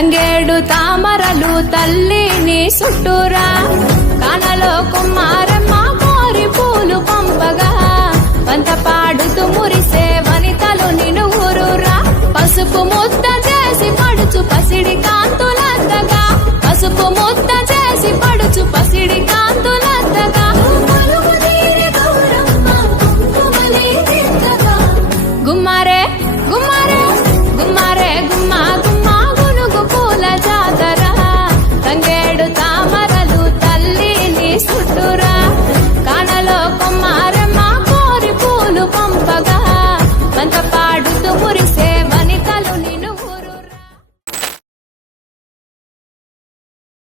తంగేడు తామరలు తల్లిని చుట్టూరా కానలో కుమారమ్మ కోరి పూలు పంపగా వంత పాడుతూ మురిసే వనితలు నినుగురురా పసుపు ముద్ద చేసి పడుచు పసిడి కాంతులందగా పసుపు ముద్ద చేసి పడుచు పసిడి కాంతులందగా